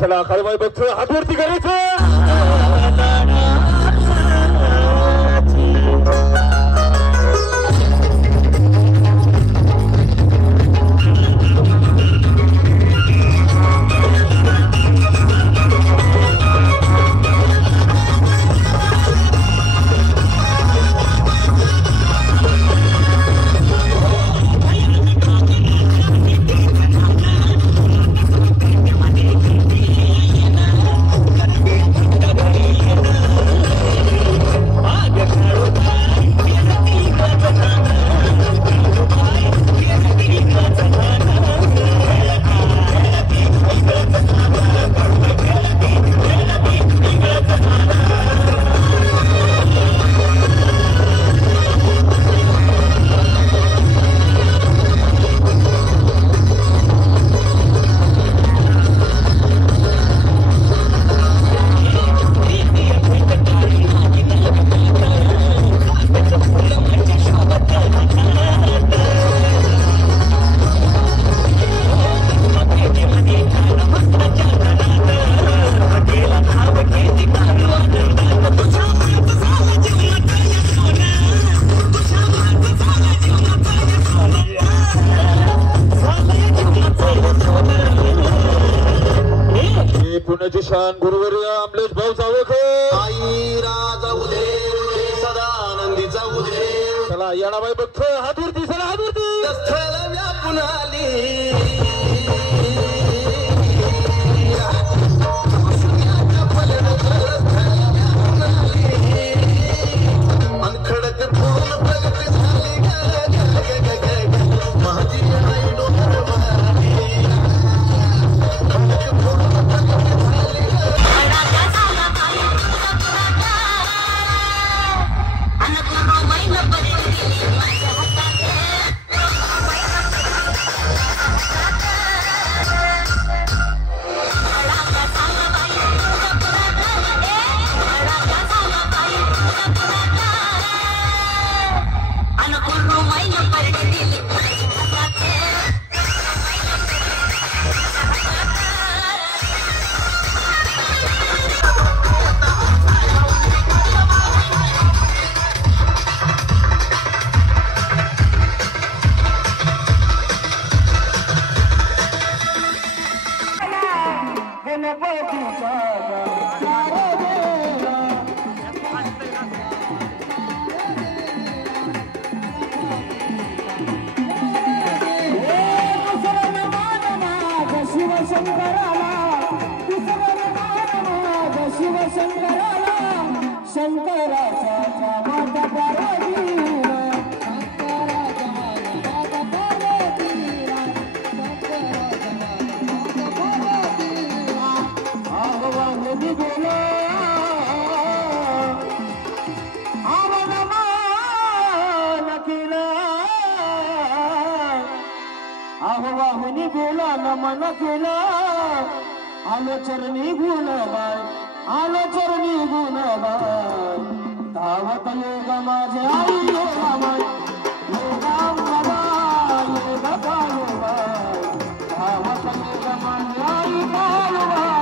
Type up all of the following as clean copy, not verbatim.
चला खरमाई बघतो हातवरती करायचं शान गुरुवर्य अमलेश भाऊ सावळकर आई राजा उदे सदा आनंदी जाऊ दे चला येणाबाई बघतो हातवरती चला हातवरती स्थळ व्यापून आली आवाहनी बोला नमन केला आलो चरणी गुणबाई आलो चरणी गुणबाई धावत योग माझे आई योगाबाई योगाबाई योगाबाई धावत योग माझे आई बाळबाई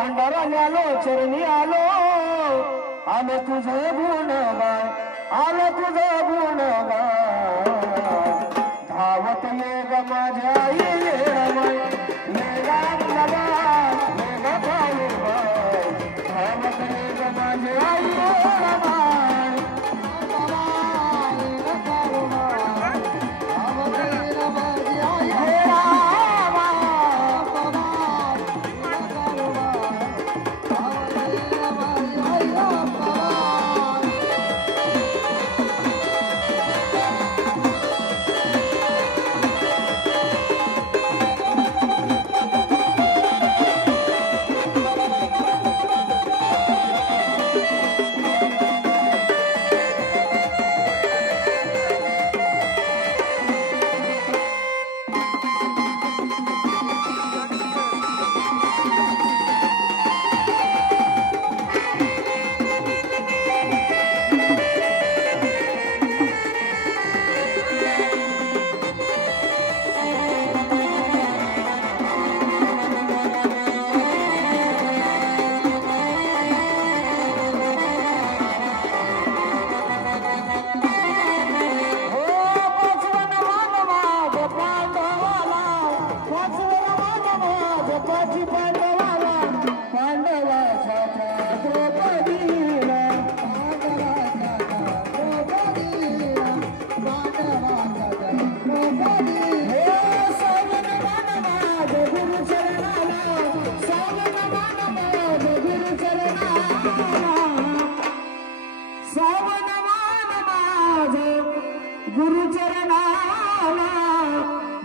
भंडारा आलो चरणी आलो आलं तुझं गुणगान आलं तुझं गुणगान धावत ये ग माझ्या आई ये रमाई ये रामलला ये गबाई धावत ये ग माझ्या आई ये रमाई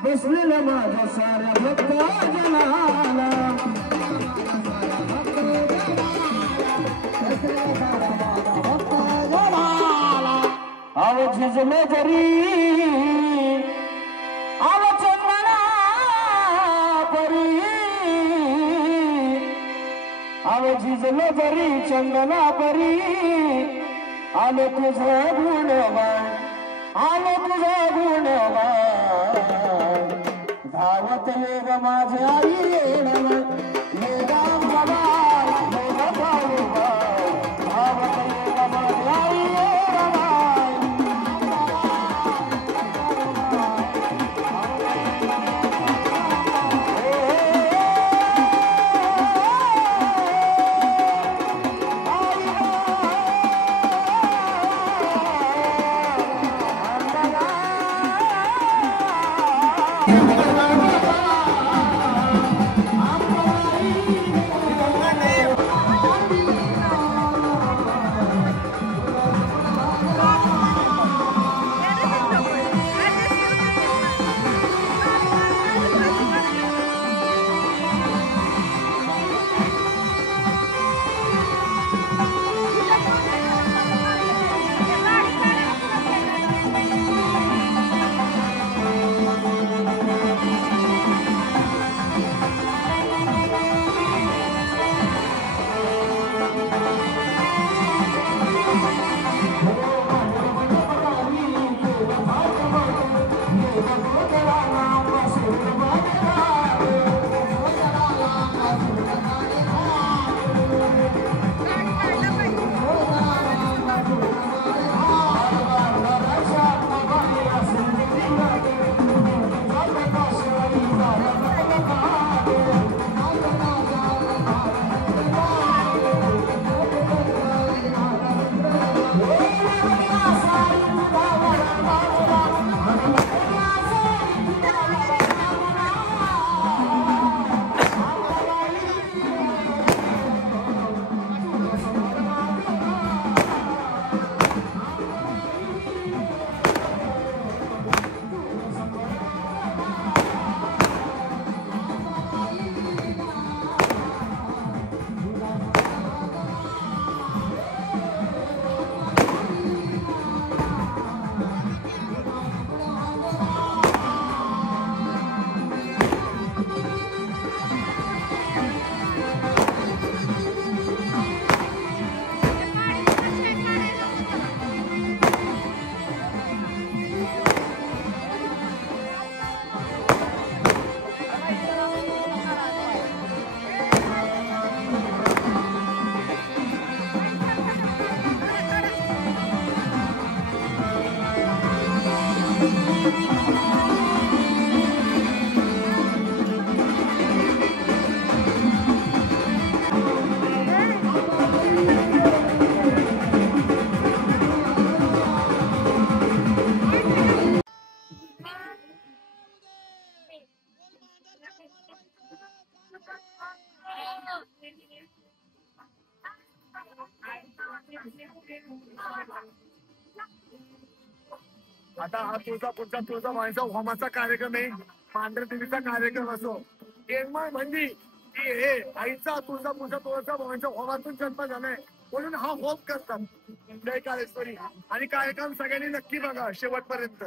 बसलेला माझ्या साऱ्या भक्त जनाला आव झिजले जरी आव चंदना परी आव झिजले जरी चंदना परी आलं तुझं गुणगान आलं तुझं गुणगान धावत ये ग माझ्या आई ये राम बाबा ये बाबा धावत ये ग माझ्या आई ये आता हा तुळजा माझा होमाचा कार्यक्रम आहे. पांढऱ्या देवीचा कार्यक्रम असो केळमाळ म्हणजे की हे आईचा तुळजा भावांच्या होमातून जन्म झालाय म्हणून हा होम करतात जय काळेश्वरी. आणि कार्यक्रम सगळ्यांनी नक्की बघा शेवटपर्यंत.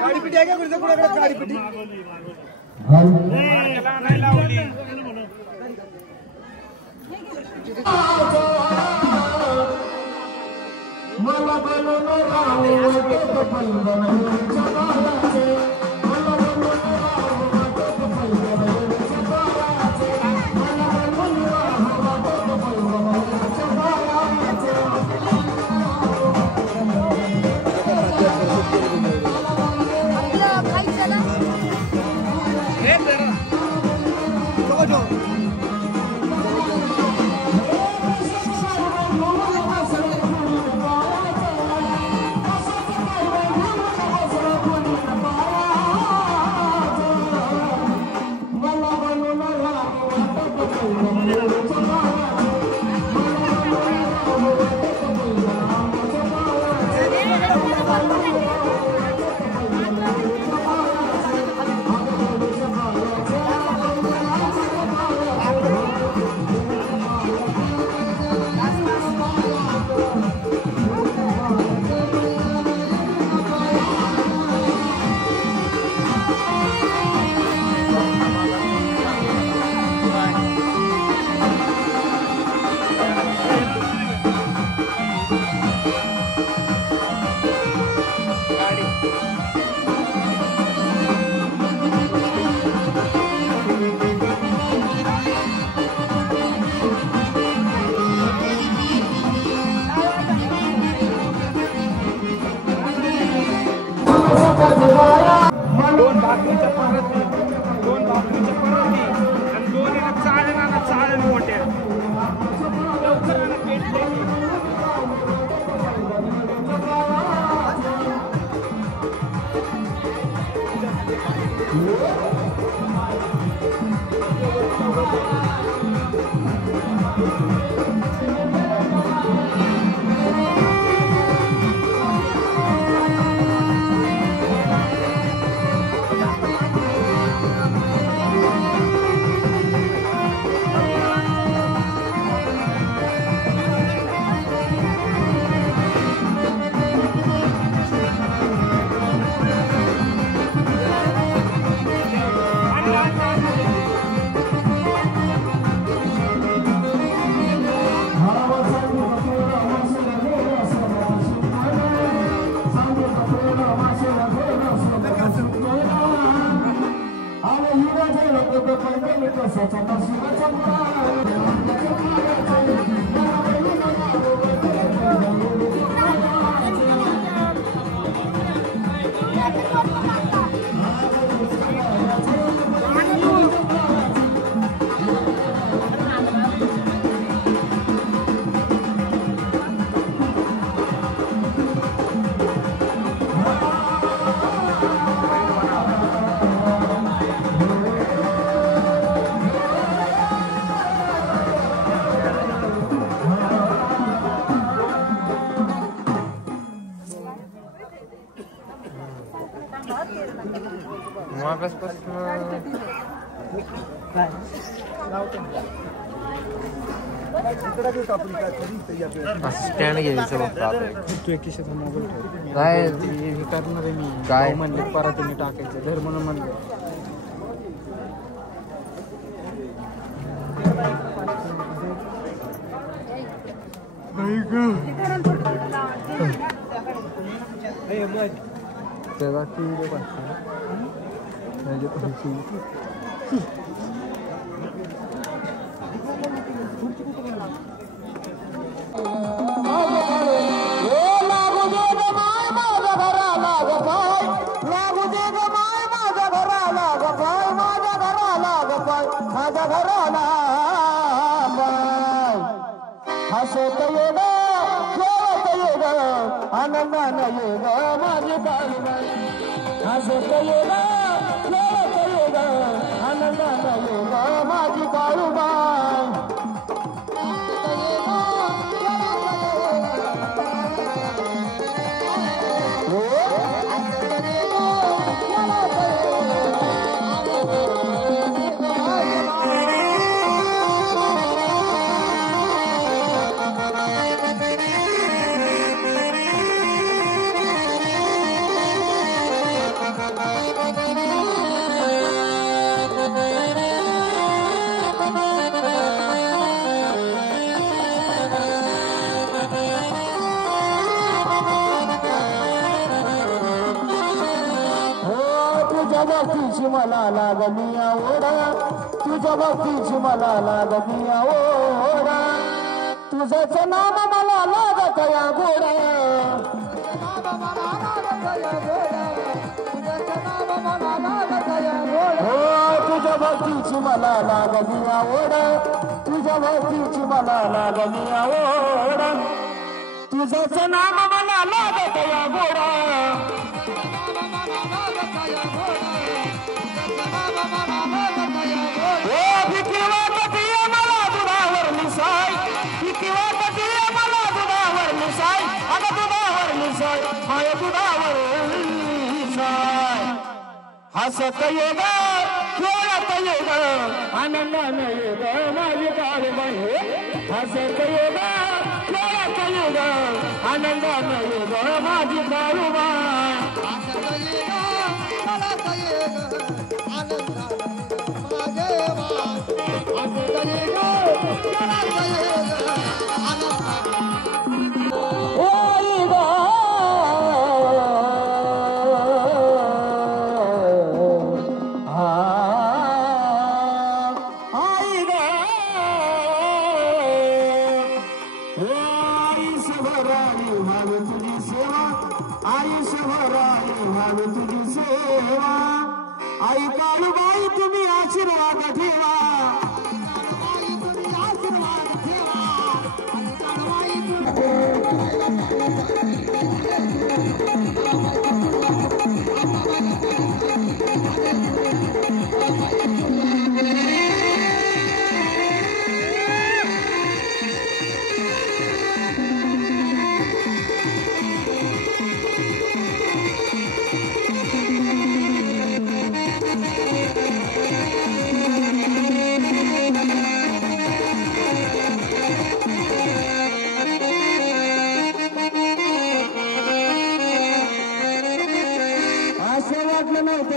गाडीपिटी आहे का कुणाकडे गाडीपिटी स्टँड घ्यायचं बघता काय हे करणार आहे मी काय म्हणले परत तुम्ही टाकायचं घर म्हणून म्हणलं त्याला टी हसत ये ग खेळत ये ग आनंदानं ये ग माझी काळूबाई हसत ये ग खेळत ये ग आनंदानं ये ग माझी काळूबाई भक्तीची मला लागली आवडा तुझ्या भक्तीची मला लागली आवडा तुझंच नाम मला लागत या गोडा हो तुझ्या भक्तीची मला लागली आवडा तुझ्या भक्तीची मला लागली आवडा तुझंच नाम मला लागत या गोडा हसत ये ग खेळत ये ग आनंदानं ये ग माझी काळूबाई हसत ये ग खेळत ये ग आनंदानं ये ग माझी काळूबाई आई काळूबाई तुम्ही आशीर्वाद ठेवा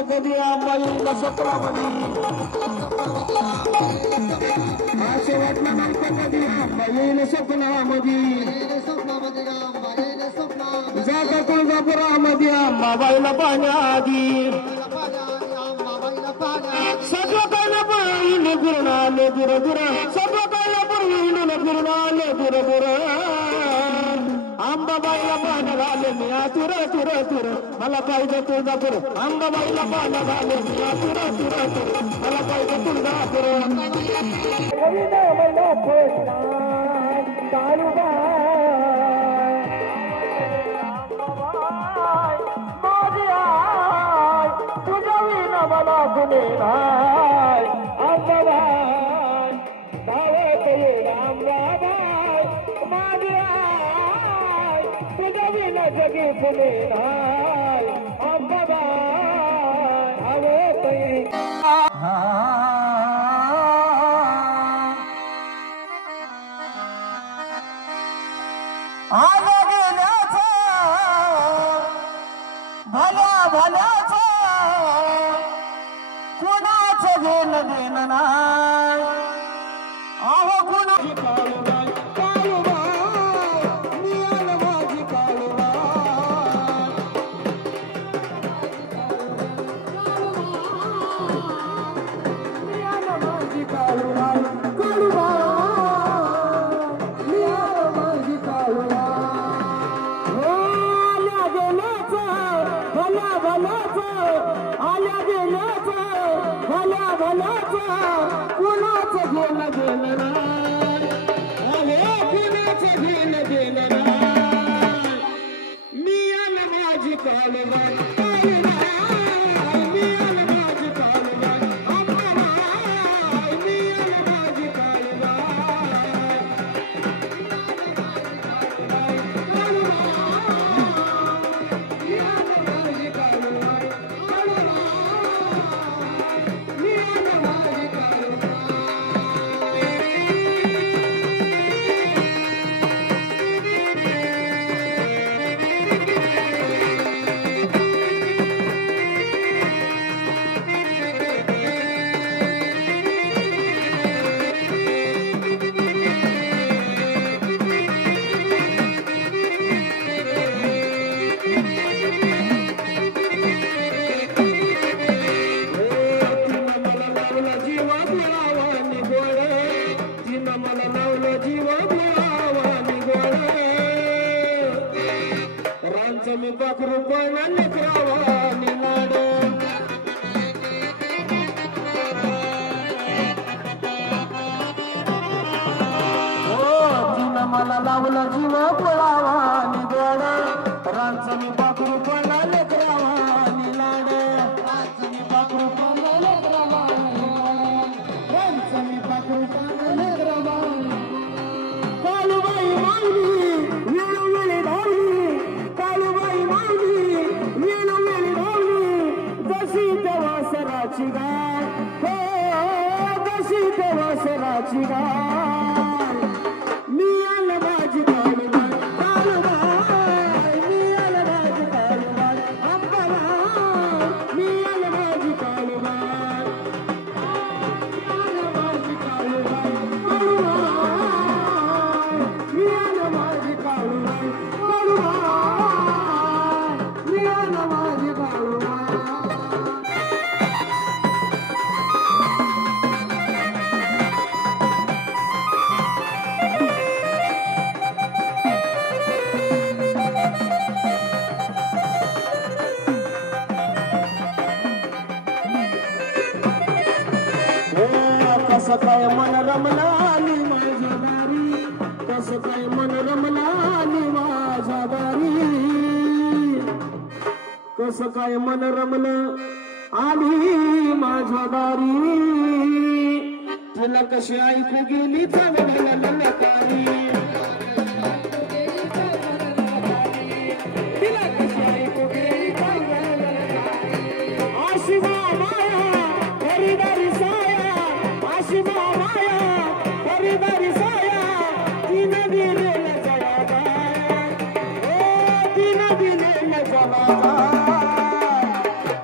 कधी आंबाईला स्वप्नामध्ये असं वाटलं नव्हतं कधी आंबाईला स्वप्नामध्ये जागा तुळजापुरामध्ये आंबाबाईला पाण्याआधी सगळं कायला पूर्ण फिरून आले दूर दूर सगळं कायला पूर्ण फिरून आले दूर दूर अंबाबाईला पानं घाले मी तुर तुर तुर मला पाहिजे तुळजापूर अंबाबाईला पानं घाले मी तुर तुर तुर मला पाहिजे तुळजापूर तुझ्या विना मला गुन्हे नाही अंबाबाई दावत ये अंबाबाई माझी तुझ्या विना जगी फुले नाही अंबाबाई हवेत आल्या गेल्याचा भल्या भल्याचा कुणाचं घेणं देणं नाही अहो कुणाची काळूबाई काळूबाई मी आलं माझी काळूबाई मी आलं माझी काळूबाई काळूबाई मी आलं माझी काळूबाई आल्या गेल्याचं भल्या भल्याचं आल्या गेल्याचं भल्या भल्याचं कुणाचं घेणं देणं नाही अरे कुणाचं घेणं देणं नाही मी आलं माझी काळूबाई काळूबाई मी आलं माझी काळूबाई अंबाबाई मी आलं माझी काळूबाई मी पाखरू पण लेकरावा निलाड तिनं मला लावलं जीव पळावा निगड रांचं मी पाखरू पण लेकरावा निलाड रांचं मी पाखरू पण लेकरावा रांचं मी पाखरू पण लेकरावा काळूबाई माऊली वेळोवेळी धावली काळूबाई माऊली वेळोवेळी धावली जशी देवासराची गाय हो जशी देवासराची गाय मी आलं माझी काळूबाई काळूबाई मी आलं माझी काळूबाई अंबाबाई मी आलं माझी काळूबाई मी आलं माझी काळूबाई काळूबाई मी आलं माझी काळूबाई काळूबाई मी आलं माझी काळूबाई कसं काय मन रमलाली माझ्या दारी कसं काय मन रमलाली माझ्या दारी कसं काय मन रमलं आली माझ्या दारी तुला कशी ऐकू गेली चांगला ललकारी तिला कशी ऐकू गेली चांगला आशिमा माया हरिदारी साया आशिमा माया हरिदारी साया तिनं दिलेलं जगाबाई ओ तिनं दिलेलं जगाबाई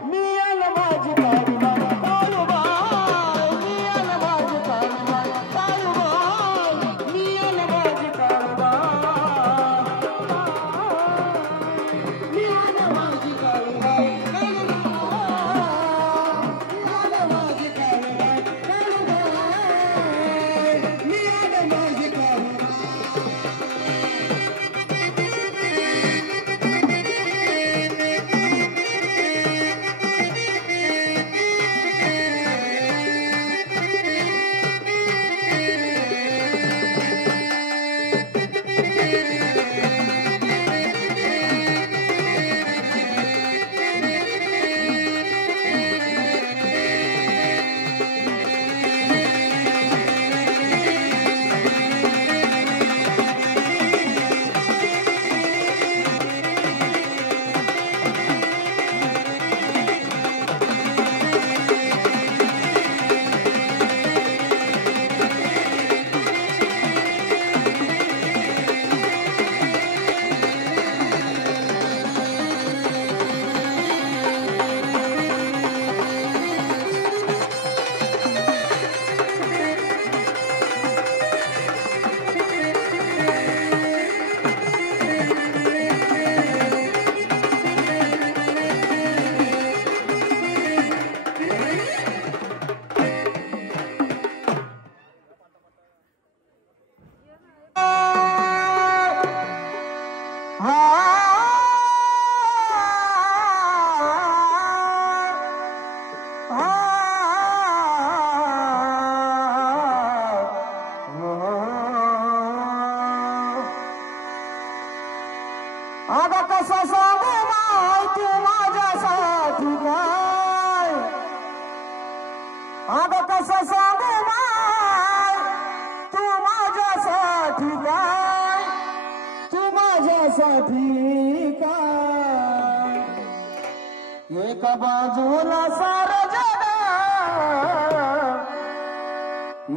मी आलं माझी काळूबाई काळूबाई मी आलं माझी काळूबाई काळूबाई मी आता कसं सांगू माय तू माझ्यासाठी काय आता कसं सांगू माय तू माझ्यासाठी काय तू माझ्यासाठी काय एका बाजूला सारं जग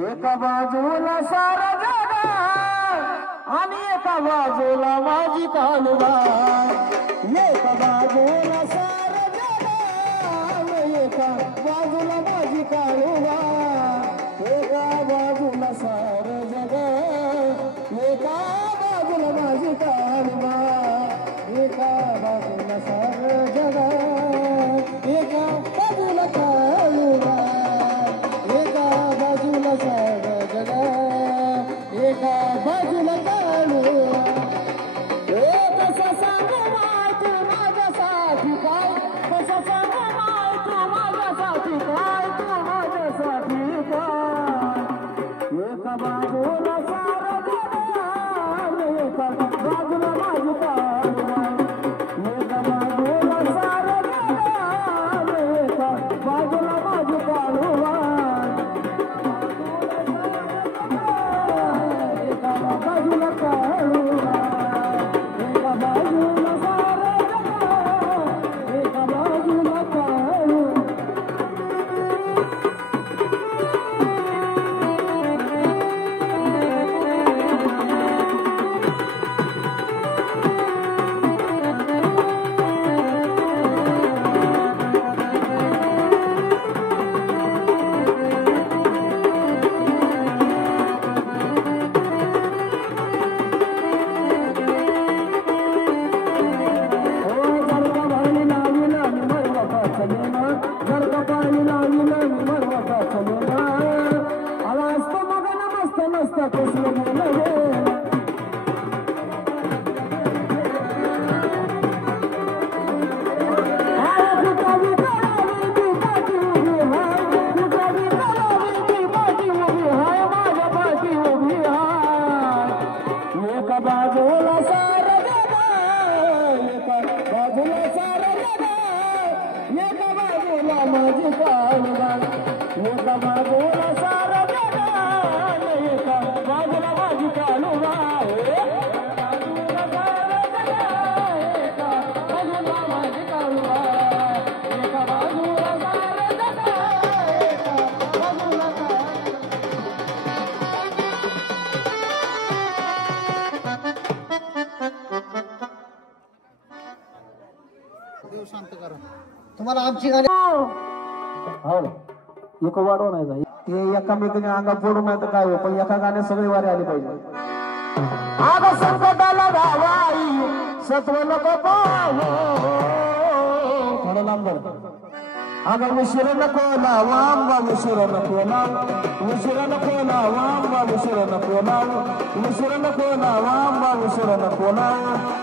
एका बाजूला सारं जग आणि एका बाजूला माझी कालवा एका बाजूला सारं जग एका बाजूला माझी कालवा एका बाजूला सारं जग एका बाजूला माझी कालवा एका बाजूला सारं जग एका बाजूला कालवा एका बाजूला सारं जग एका बाजूला कालवा कसं सांगू माय तू माझ्यासाठी काय कसं सांगू माय तू माझ्यासाठी काय तू माझ्यासाठी काय एका बाजूला सारं जग एका बाजूला माझी कालवा एका बाजूला सारं जग एका बाजूला माझी कालवा एका बाजूला कालवा एका बाजूला सारं जग एका बाजूला कालवा तुम्हाला आमची गाडी एक वाढव नाही हे एकामेकाने अंगा फोडून नाही तर काय हो पण एका गाण्यात सगळी वारी आली पाहिजे आग संकटाला धावाई सत्व नको पाहू थोडं लांब आग उशीर नको लाव आंबा उशीर नको लाव उशीर नको लाव आंबा उशीर नको लाव उशीर नको लाव आंबा उशीर नको लाव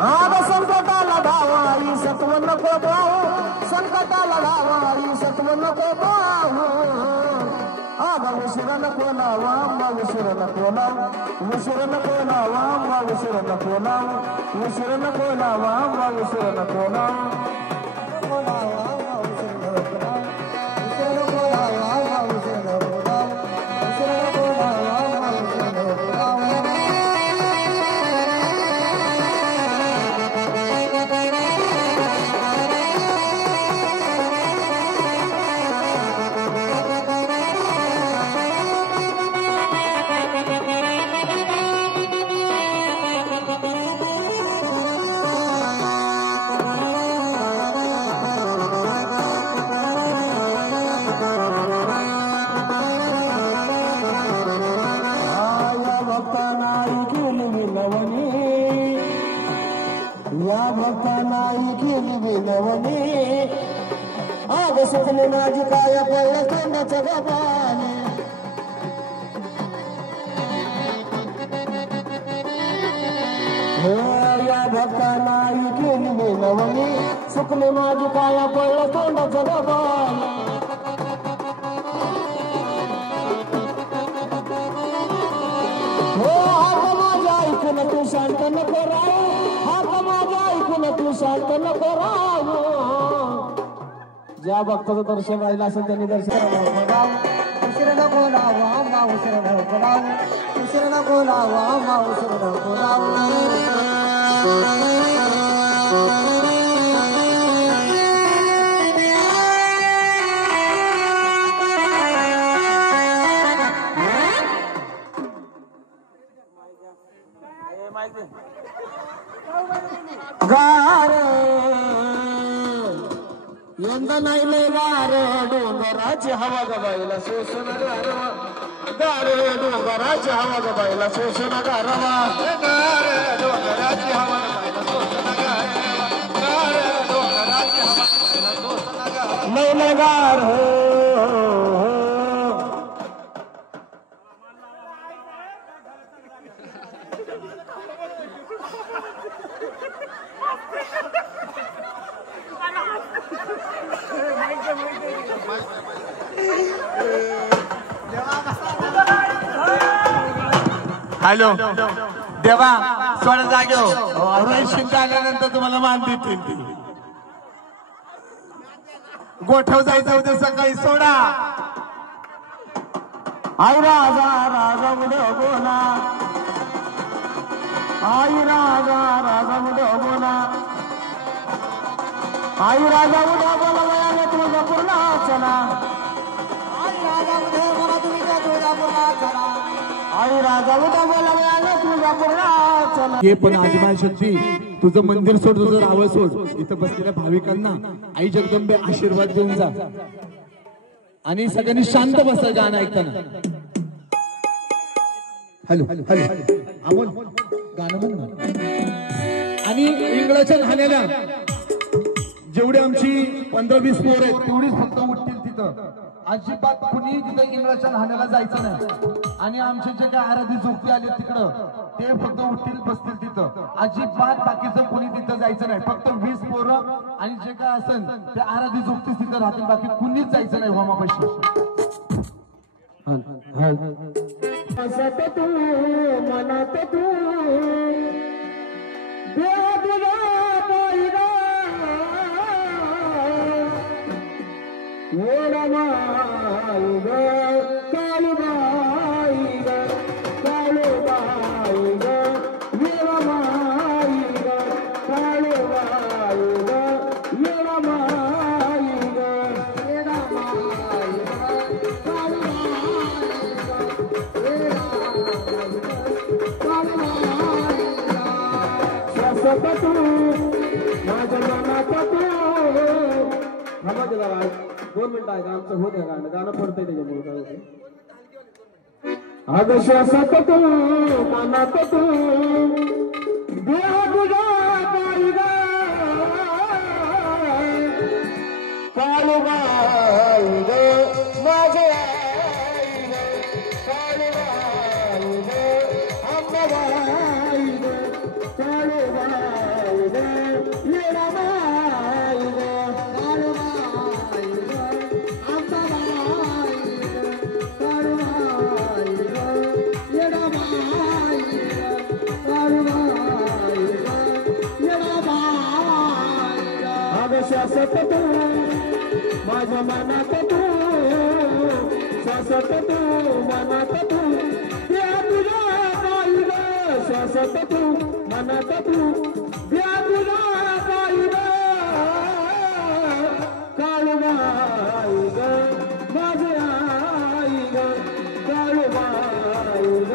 आग संकटाला धावाई सत्व नको पाहू संकटाला धावाई सत्व नको पाहू आग उशीर नको लाव आंबा उशीर नको लाव उशीर नको लाव आंबा उशीर नको लाव उशीर नको लाव आंबा उशीर नको लाव सुखने माझी काय पडलं तोंडाचं गबाने या भक्तांना केली मी नवनी चुकली माझी काया पडलं तोंडाचं डबल हो हात माझ्या ऐकून तू शांत नको राहू हात माझ्या ऐकून तू शांत नको राहू ज्या भक्ताचं दर्शन राहिलं असेल त्यांनी दर्शन उशीर नको लावू आम्हा उशीर नको लावू उशीर नको लावू आम्हा उशीर नको लावू गारे यंदा नाही लय गारे डोंगराची हवा गबाईला शोषण गारवा गारे डोंगराची हवा गबाईला शोषण गारवा गारे डोंगराची हवा गबाईला शोषण गारवा गारे डोंगराची हवा गबाईला शोषण गारवा लय गार हॅलो देवा सोडा जागेव शिंक आल्यानंतर तुम्हाला मान देतील गोठव जायचं उद्या सकाळी सोडा आई राजा राजा मुडो बोला आई राजा राजा मुडो बोला आई राजा उद्या बोला वयाने तुझ्या पूर्ण चला आई राजा उद्या बोला तुझ्या पूर्ण चला आई राजा उद्या बोला वयाने तुझ्या पूर्ण चला हे पण आदिमाशक्ती तुझं मंदिर सोड तुझं रावळ सोड इथं बसलेल्या भाविकांना आई जगदंबे आशीर्वाद देऊन जा आणि सगळ्यांनी शांत बसा गाणं ऐकताना हॅलो हॅलो अमोल गाणं म्हण आणि इंगळाच्या न्हाण्याला जेवढे आमची 15-20 पोर आहेत तेवढीच फक्त उठतील तिथं अजिबात कुणी तिथं इंगळाच्या न्हाण्याला जायचं नाही आणि आमचे जे काय आराधी झोपते आले तिकडं ते फक्त उठतील बसतील तिथं अजिबात बाकीचं कुणी तिथं जायचं नाही फक्त 20 पोरं आणि जे काय असेल ते आराधी झोपतीच तिथं राहतील बाकी कुणीच जायचं नाही होमापाशी तू मनात तू देवा तुझा पाहिला काळूबाई ग काळूबाई ग काळूबाई ग येळमाई ग काळूबाई ग येळमाई ग येळमाई ग काळूबाई तू माझ्या मनात तू थांबा जरा 2 मिनिटं आहे आमचं होत गाणं गाणं पडतंय त्याच्यामुळे काय होते अगं श्वासात तू मनात तू देवा तुझा बाई ग काळूबाई ग माझे आई ग काळूबाई ग अंबाबाई ग काळूबाई ग येळाबाई ग शासत तू माझ्या मनात तू शासत तू मनात तू द्या तुझ्या बाई ग शासत तू मनात तू द्या तुझ्या बाई ग काळूबाई ग माझी आई ग काळूबाई ग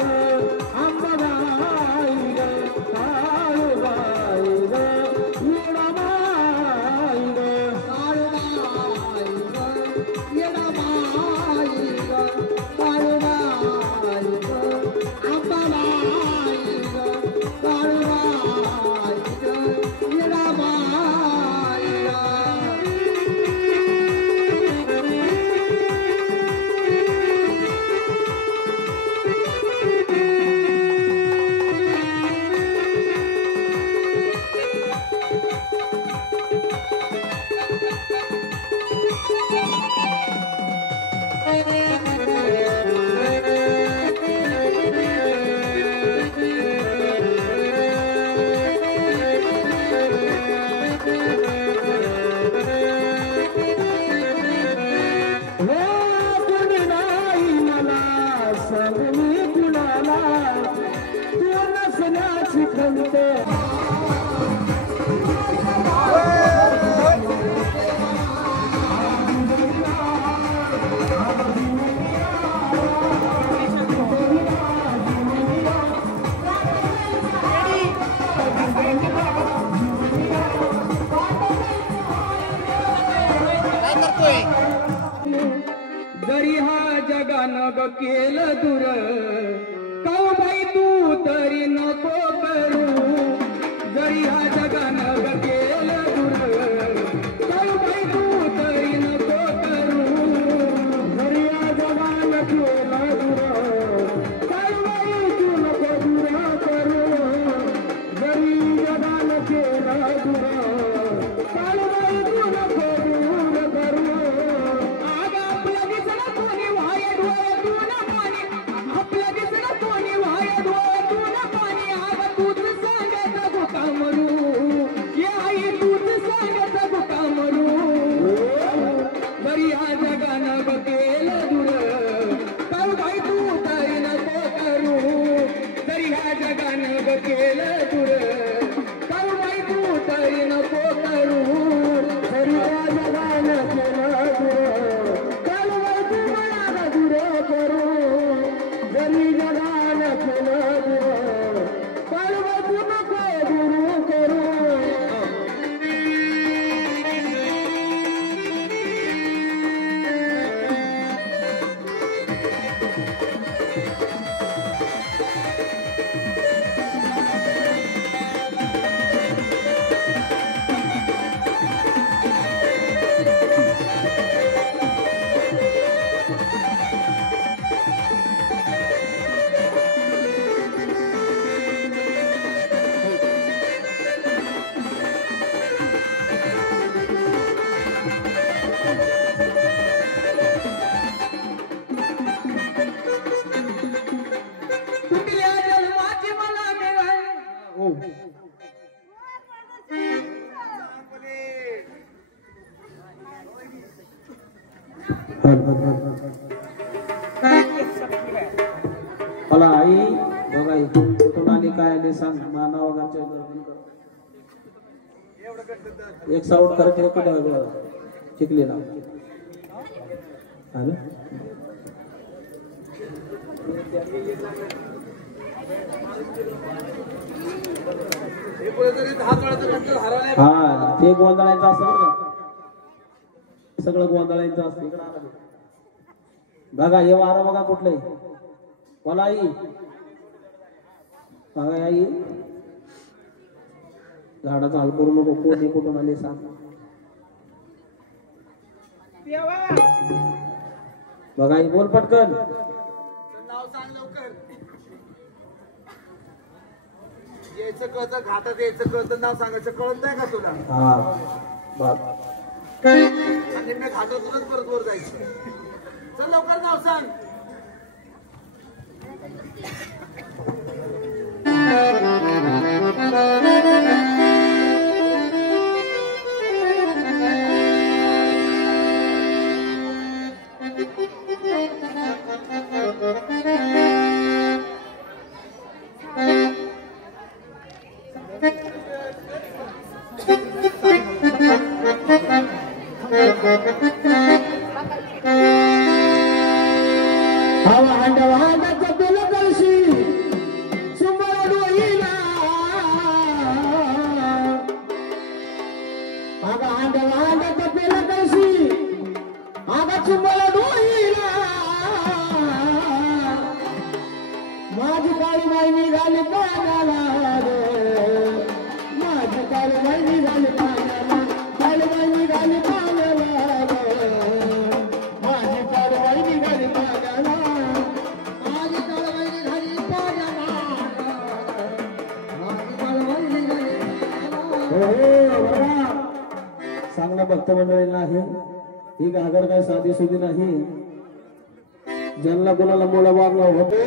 अंबाबाई ग काळूबाई ग काळूबाई जरी हा जगानं केलं दूर काऊ बाई तू तरी नको करू जरी हा जगानं केलं दूर काऊ बाई तू तरी नको करू जरी हा जगानं केलं दूर काऊ बाई तू नको दूर करू जरी जगानं केलं दूर काऊ बाई तू नको दूर करू मला आई बघा कुठून आली काय आली सांग माना वगैरे एक साऊट करायचे कुठे चिखलीला हा ते गोंधळायचं असं सगळं गोंधळायचं असतं इकडे बघा हे वारं बघा कुठलंही बोला आई बघा आई झाडाचा हाल करू नको कोणी कुठून आले सांग बघा आई बोल पटकन नाव सांग लवकर यायचं कळतं घाटात यायचं कळतं नाव सांगायचं कळत नाही का तुला हा बर आणि मी घाटातूनच परत वर जायचं चल लवकर नाव सांग चांगला भक्त मंडळी नाही ही घागर काय साधी सुधी नाही ज्यांना कोणाला मुलं वागणं होते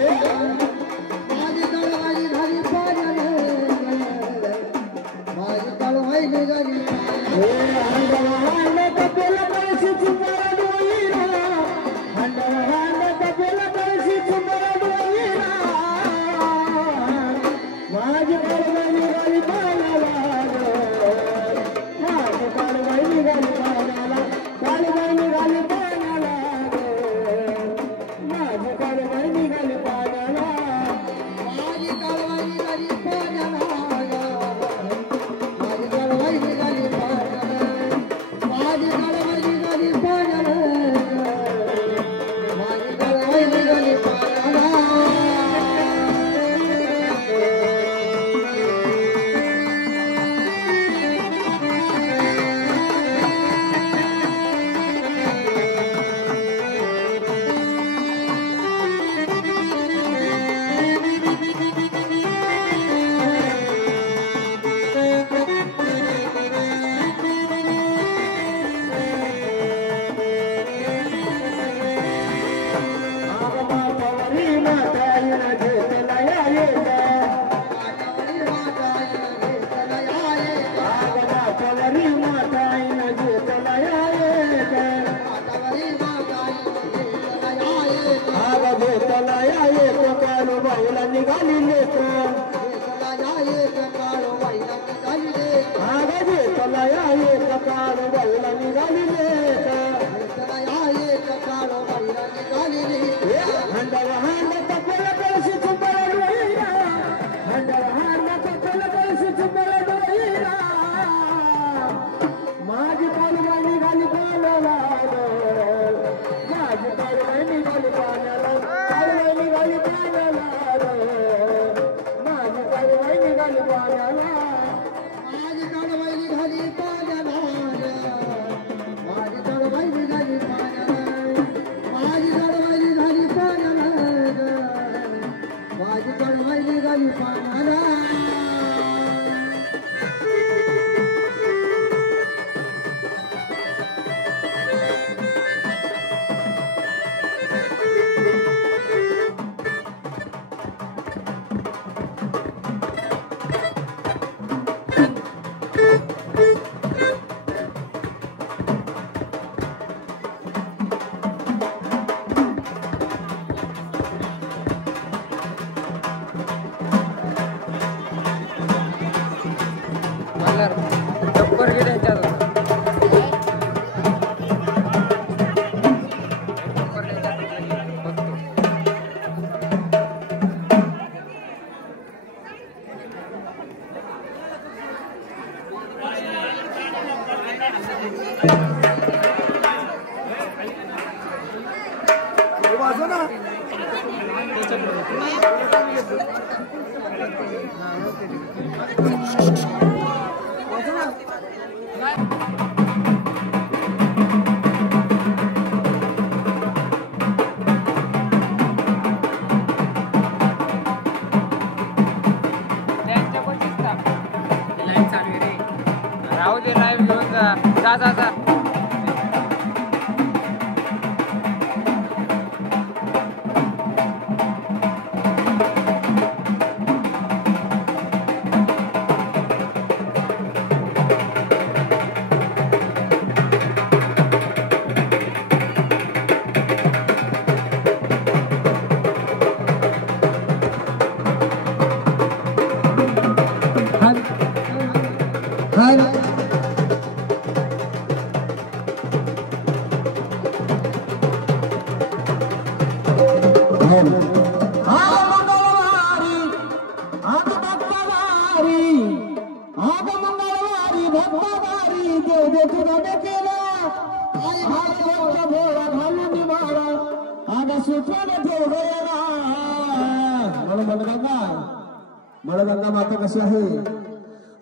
मळगंगा माता कशी आहे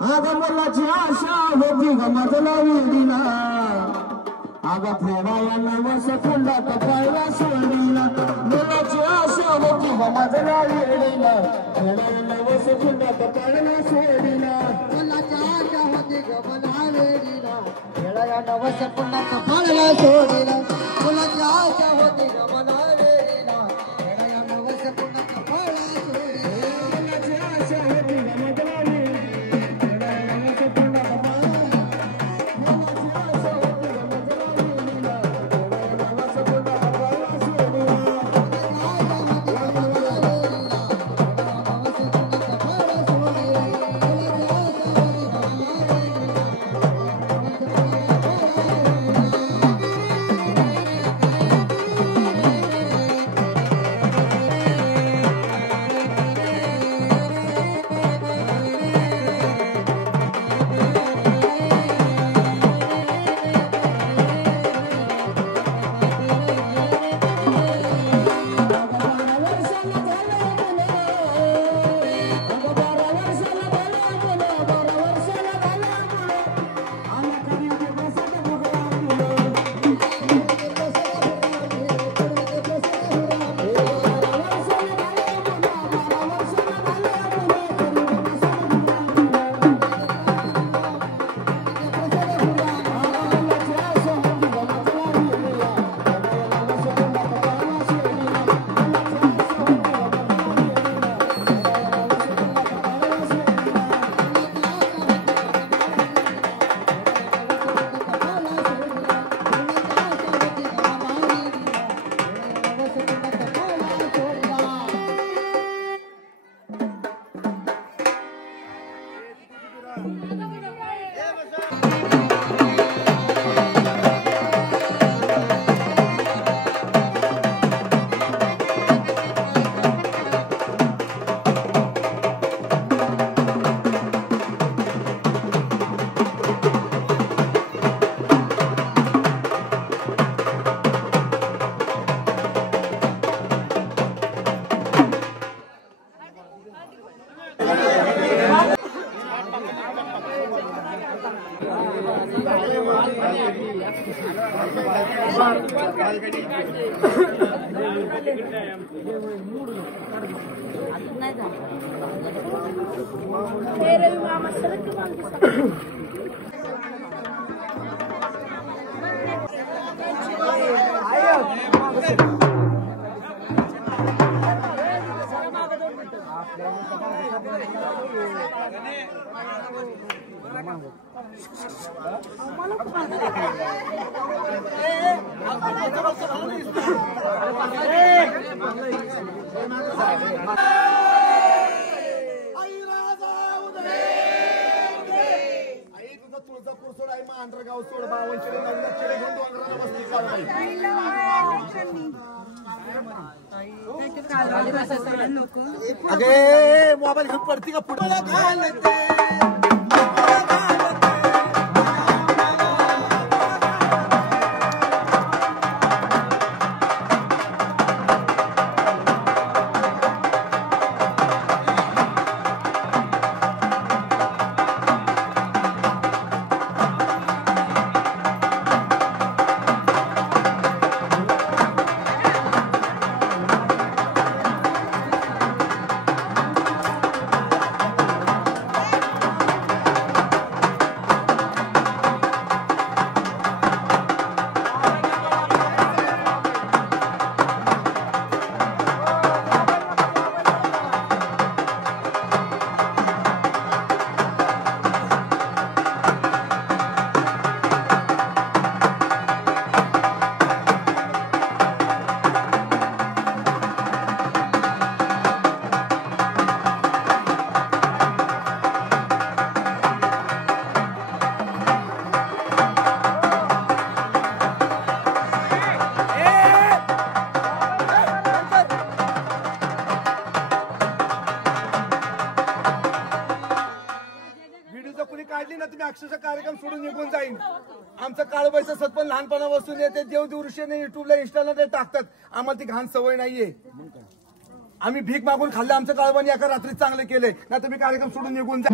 आग मुलाची आशा होती ग माझला विडीला आग फेडाया नवस फुलात पायला सोडीला मुलाची आशा होती ग माझला विडीला फेडाया नवस फुलात पायला सोडीला मुलाची आशा होती ग माझला विडीला फेडाया नवस फुलात पायला सोडीला मुलाची आशा होती ग माझला विडीला तुळजापूर सोड आई मांढरगाव सोड बावनशिळे नवलक्षिळे घेऊन डोंगराला बसली काळबाई. अगे मोबाईल घेऊन पडती का पुढे अक्षरशः कार्यक्रम सोडून निघून जाईल. आमचं काळबाईचं सत्पन लहानपणापासून येते देवदूरशेने युट्यूबला इंस्टाला ते टाकतात. आम्हाला ती घाण सवय नाहीये. आम्ही भीक मागून खाल्लं. आमचं काळबाने एका रात्री चांगले केले ना तुम्ही कार्यक्रम सोडून निघून जा.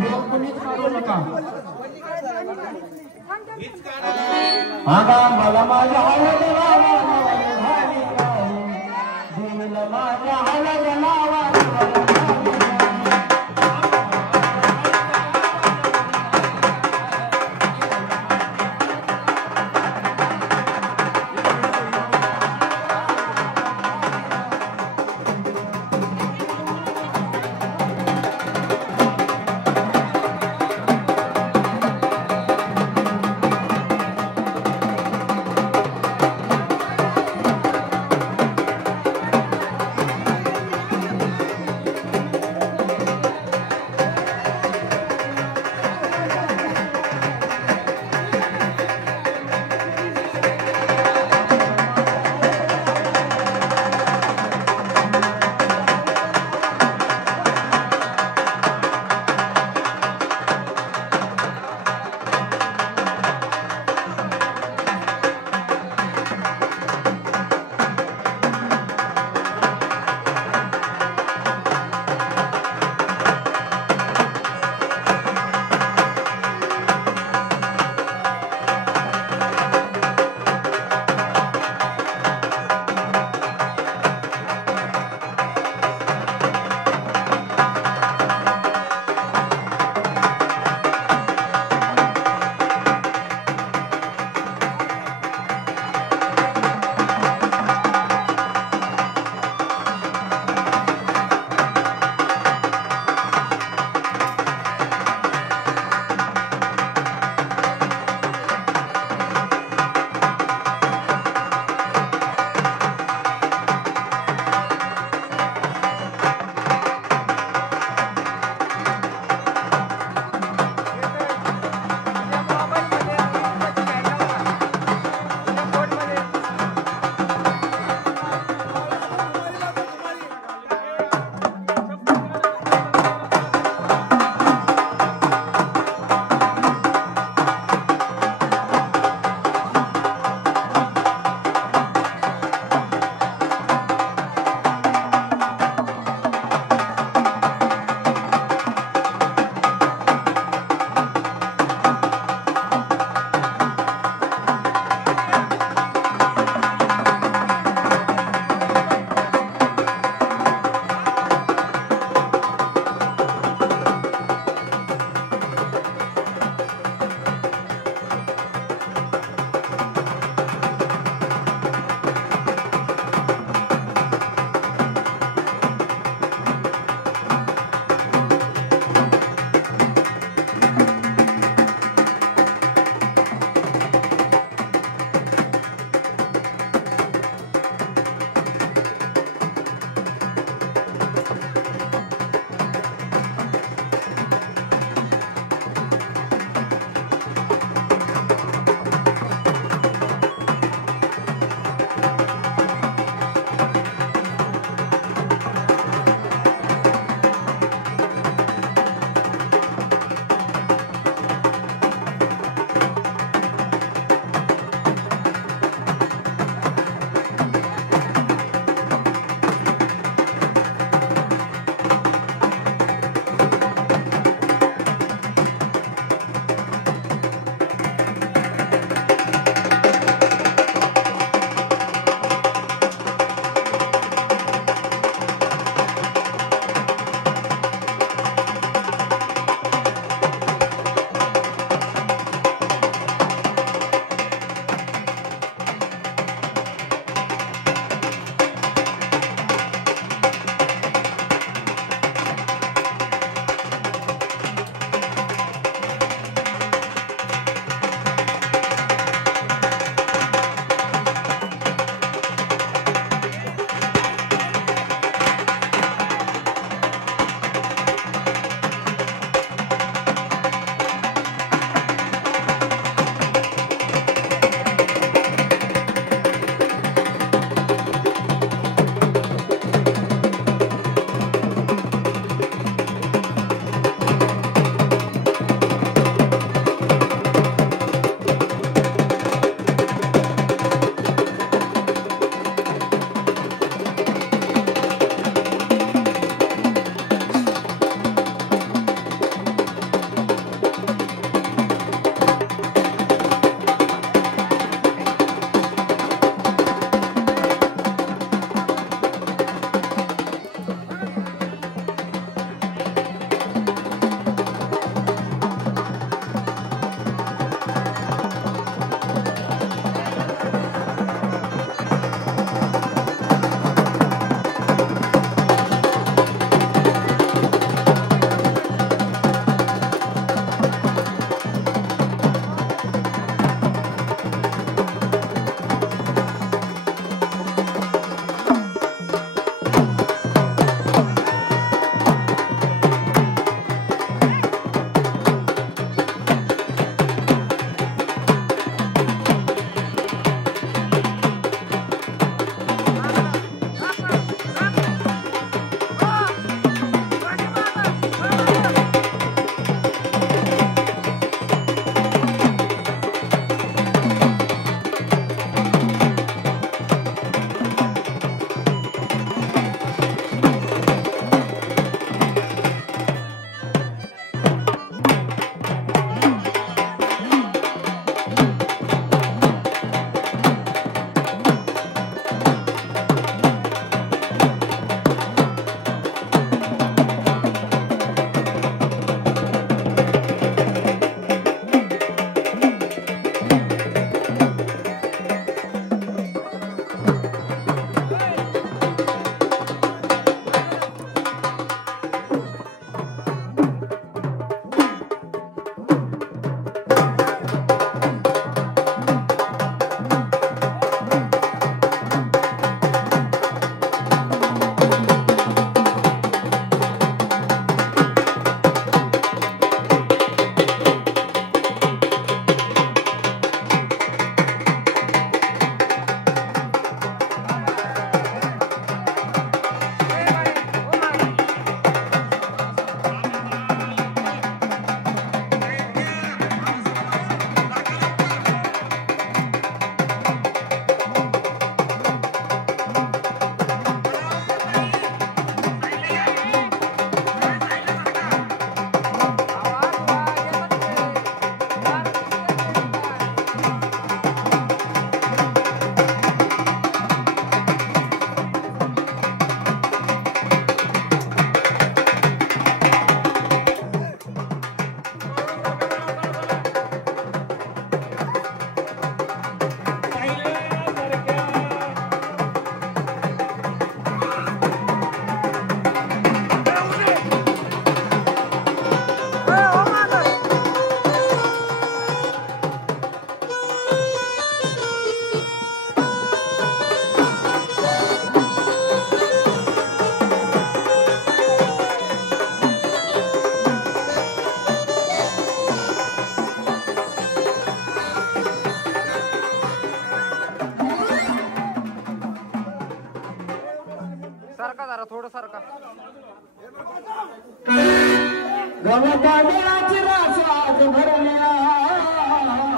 गवताची रासात भरल्या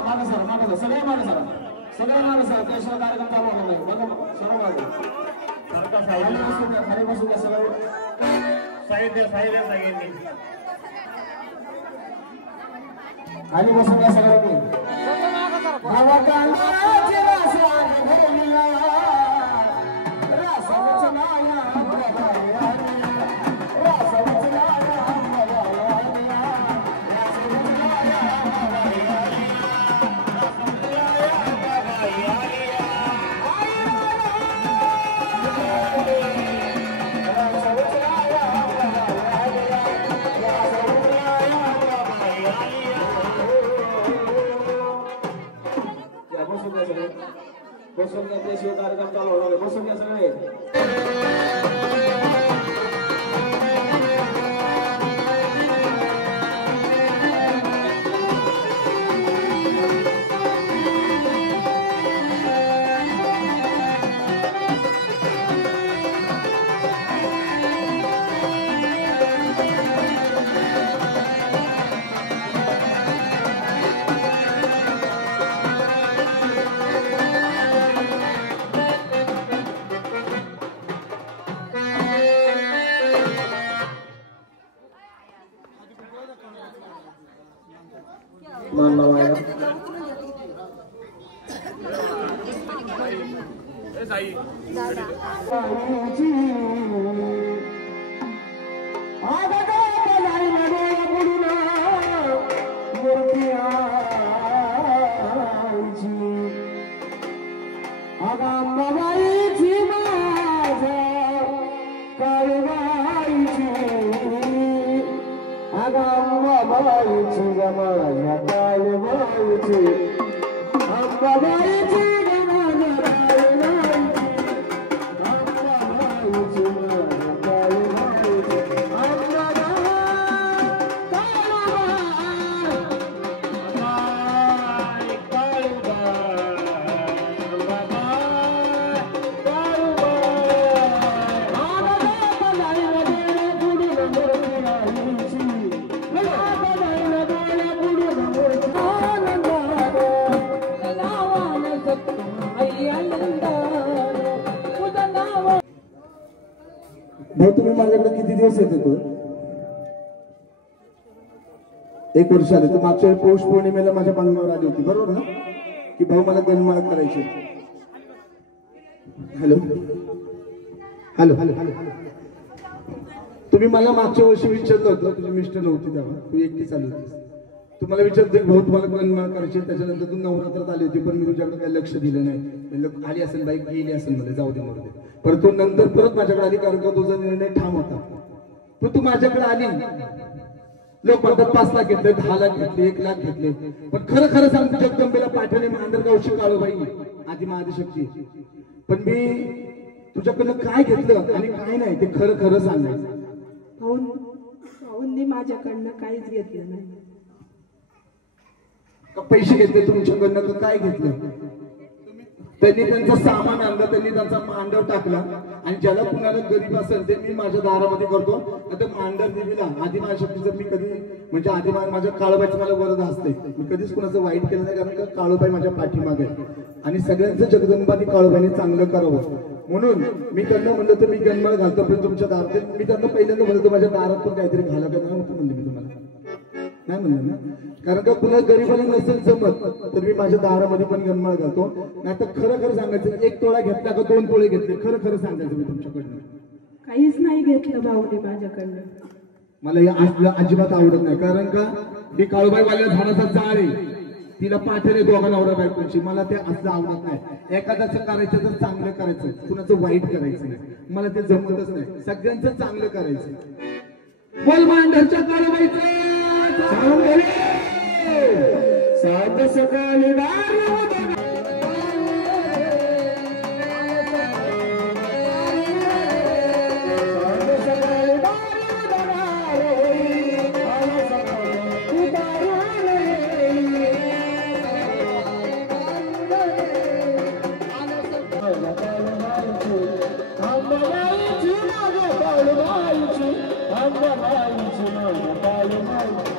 माणसं सगळे माणसं त्याशिवाय कार्यक्रम चालू होणार नाही. बघा सर्व मागे खाली बसून द्या सगळे साहित्य सगळ्यांनी खाली बसून द्या सगळ्यांनी. गवताची रासात भरल्या रासाच नाया बसून त्याशिवाय कार्यक्रम चालू होणार. बसून घ्या सगळे. भाऊ तुम्ही माझ्याकडे किती दिवस येते तू? 1 वर्ष आले. तर मागच्या पौष पौर्णिमेला माझ्या बंगल्यावर आली होती बरोबर ना, की भाऊ मला गणमाळ करायची. हॅलो हॅलो हॅलो तुम्ही मला मागच्या वर्षी विचारलं होतं, तुझी मिस्टर नव्हती तेव्हा, तू एकटी चालू होतीस. तुम्हाला विचारते भाऊ तुम्हाला गणमाळ करायची. त्याच्यानंतर तू नवरात्रात आली होती पण मी तुझ्याकडे काही लक्ष दिलं नाही. आली असेल बाईक गेली असेल मला जाऊ दे म्हणून. परंतु नंतर परत माझ्याकडे आली कारण का तुझा निर्णय ठाम होता. पण तू माझ्याकडे आली. लोक म्हणतात 5 लाख घेतले, 10 लाख घेतले, 1 लाख घेतले. पण खरं सांग जगदंबेला पाठवणे मांडरगावची काळूबाई आधी महादेशक्ती. पण मी तुझ्याकडनं काय घेतलं आणि काय नाही ते खरं सांगायचं. भाऊंनी माझ्याकडनं काहीच घेतलं नाही. पैसे घेतले तुमच्याकडनं का काय घेतलं? त्यांनी त्यांचं सामान आणलं, त्यांनी त्यांचा मांडव टाकला आणि ज्याला कुणाला गरीब असेल ते मी माझ्या दारामध्ये करतो. आता मांडव देवीला आधी माझ्या शक्तीचं मी कधी म्हणजे आधी माझ्या काळूबाईचं मला वरद असते. मी कधीच कुणाचं वाईट केलं नाही कारण का काळूबाई माझ्या पाठीमागे आणि सगळ्यांचं जगदंबानी काळूबाईने चांगलं करावं म्हणून मी त्यांना म्हणलं तर मी गणमाळ घालतो. पण तुमच्या दारात मी त्यांना पहिल्यांदा म्हणलं माझ्या दारात पण काहीतरी घाला का नाही होतं म्हणले. मी तुम्हाला नाही म्हणलं ना कारण का पुन्हा गरीबाला नसेल जमत तर मी माझ्या दारामध्ये पण गणमाळ घालतो. नाही तर खरं सांगायचं 1 तोळा घेतला का 2 तोळे घेतले खरं सांगायचं मी तुमच्याकडनं. काहीच नाही घेतलं भाऊने माझ्याकडनं. मला हे असलं अजिबात आवडत नाही कारण का ही काळूबाई वाल्या झाडाचा जाळ आहे. तिला पाठवले दोघा नवरा बायकोची. मला ते असलं आवडत नाही. एखाद्याचं करायचं तर चांगलं करायचं, कुणाचं वाईट करायचं नाही. मला ते जमतच नाही. सगळ्यांचं चांगलं करायचं. बोल मांडरच्या काळूबाईचं सात सकाळी काळूबाईची अंबाबाईची काळूबाई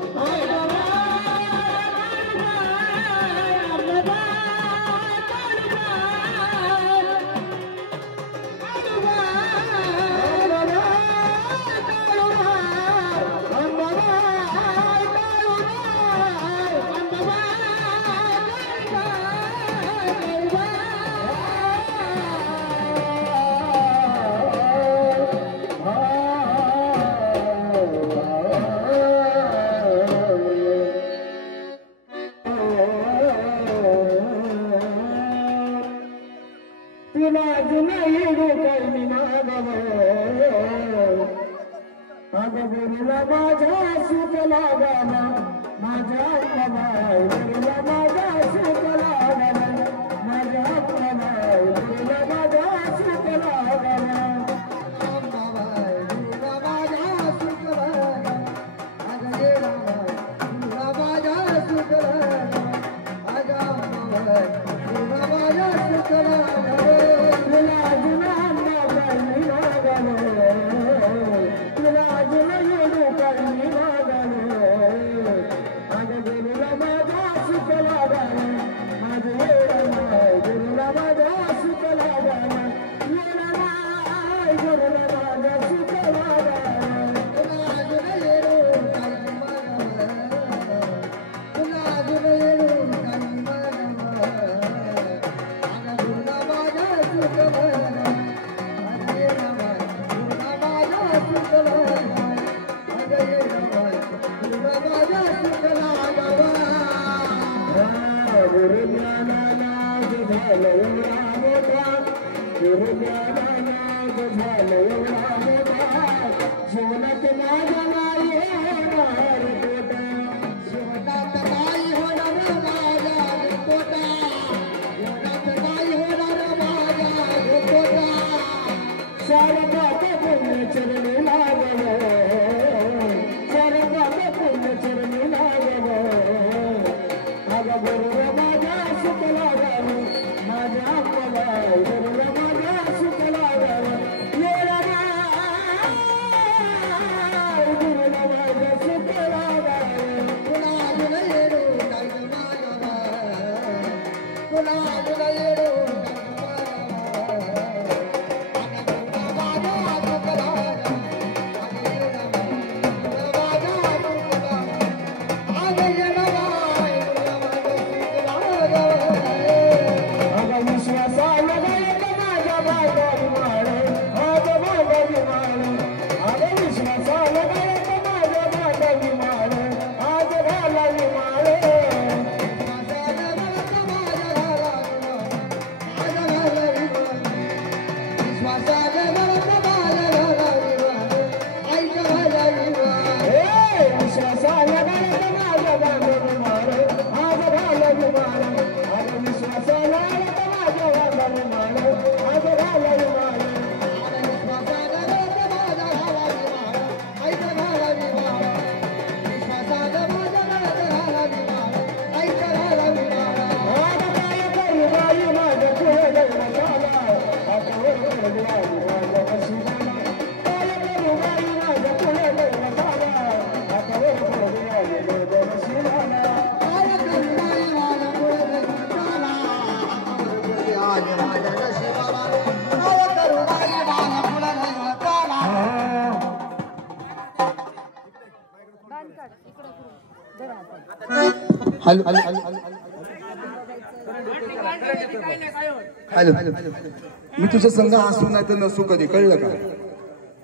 मी तुझ्या संघ असू नाही तर नसू कधी कळलं का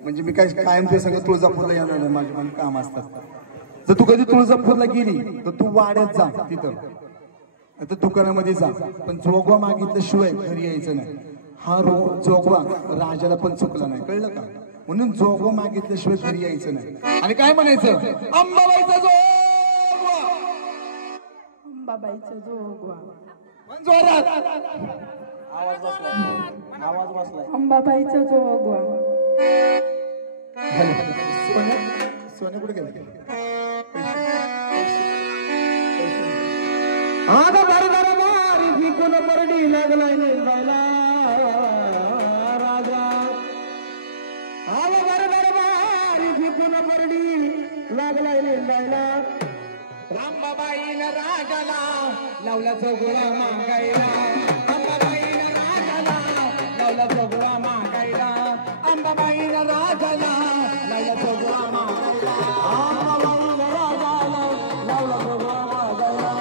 म्हणजे मी काय कायम तुझ्या संघ तुळजापूरला येणार नाही माझे पण काम असतात जर तू कधी तुळजापूरला गेली तर तू वाड्यात जा तिथं आता दुकानामध्ये जा पण जोगवा मागितल्याशिवाय घरी यायचं नाही हा जोगवा राजाला पण चुकला नाही कळलं का म्हणून जोगवा मागितल्याशिवाय घरी यायचं नाही आणि काय म्हणायचं अंबाबाईचा जोगवा अंबाबाईचा जोगवा आवाज बसलाय अंबाबाईचा जोगवा सोने कुठे गेले आता बरदार मारी विकून परडी लागलाय निंदायला राजा दरबार विकून परडी लागलाय निंदायला रामबाईन राजाला लावला चौगुळा मागायला अंबाबाईन राजाला लावला चौगुळा मागायला अंबाबाईन राजाला लावला चौगुळा मागायला अंबाबाईन राजाला लावला चौगुळा मागायला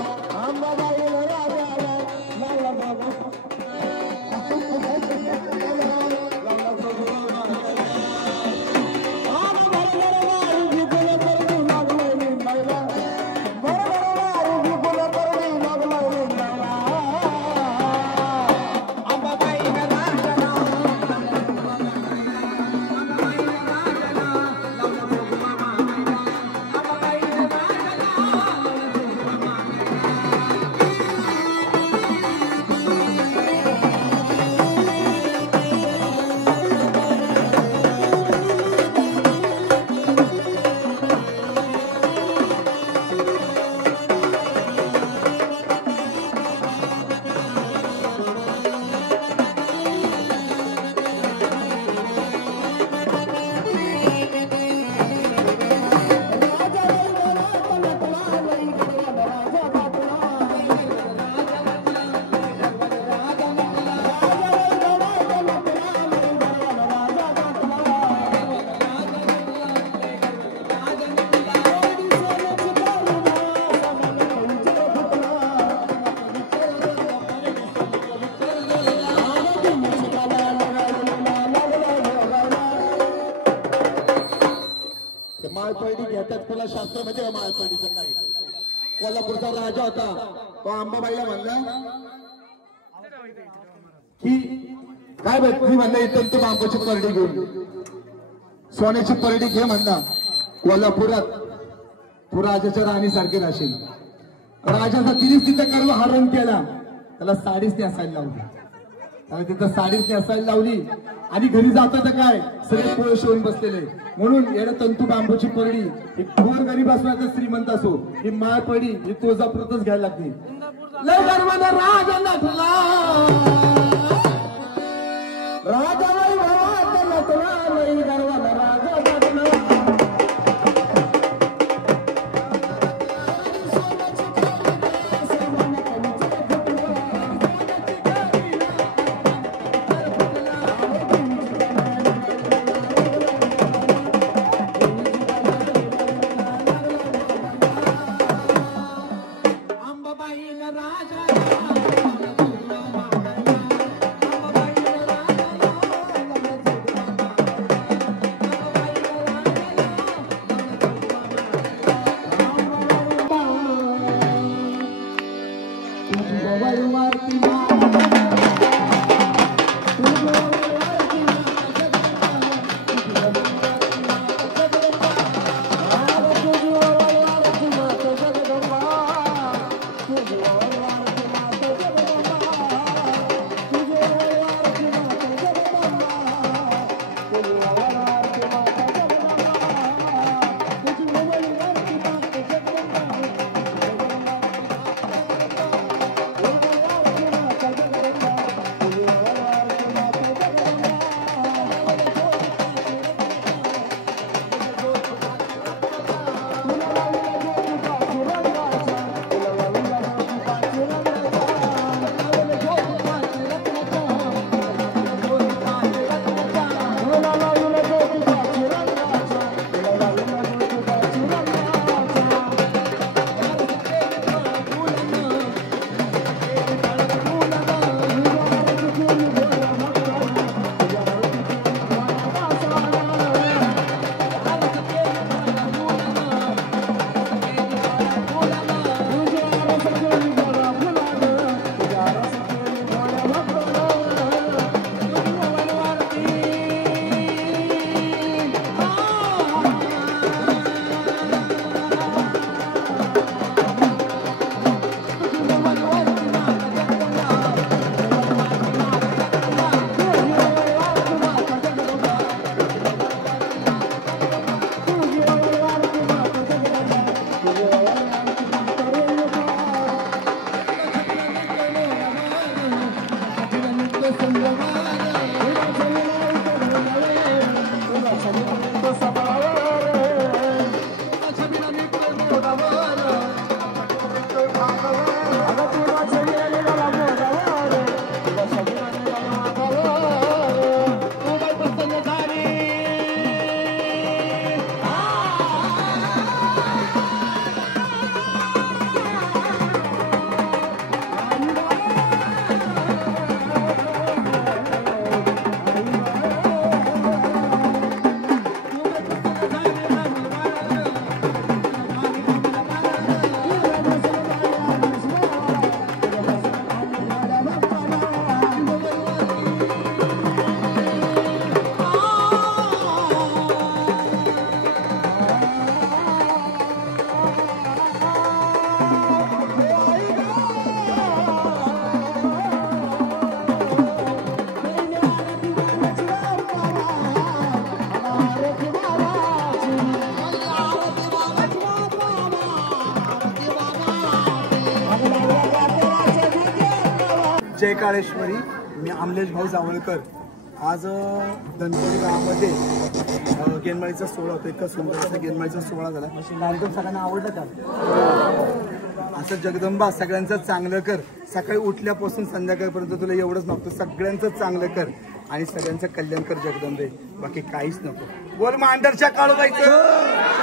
अंबाबाईन राजाला लावला माळपैडी घेतात तुला शास्त्र म्हणजे माळपैडीचं नाही कोल्हापूरचा राजा होता तो अंबाबाईला म्हणला की काय मी म्हणलं इथं तू बांबूची परडी घेऊन सोन्याची परडी घे म्हणला कोल्हापुरात तू राजाच्या राणीसारखे राहशील राजाचा तिनेच तिथं कर्म हरण केला त्याला साडीच नेसायला लावली त्याला तिथं साडीच नेसायला लावली आणि घरी जातात काय सगळे पोळे शिवून बसलेले म्हणून येणं तंतू बांबूची परडी ही थोर गरीब असो तर श्रीमंत असो ही माळ पडी ही तुळजापुरातच घ्यायला लागते लय गर्वाने राजा नटला राजा लय भावात नटला लय गर्वाने राजा नटला Thank you. काळेश्वरी, मी अमलेश भाऊ जावळकर. आज धनकोडी गावामध्ये गेनमाळीचा सोहळा होता. इतका सुंदर असा गेनमाळीचा सोहळा झाला. कार्यक्रम सगळ्यांना आवडला का? असं जगदंबा सगळ्यांचं चांगलं कर. सकाळी उठल्यापासून संध्याकाळपर्यंत तुला एवढंच मागतो, सगळ्यांचं चांगलं कर आणि सगळ्यांचं कल्याण कर जगदंबे, बाकी काहीच नको. बोल मांडरच्या काळूबाईचं.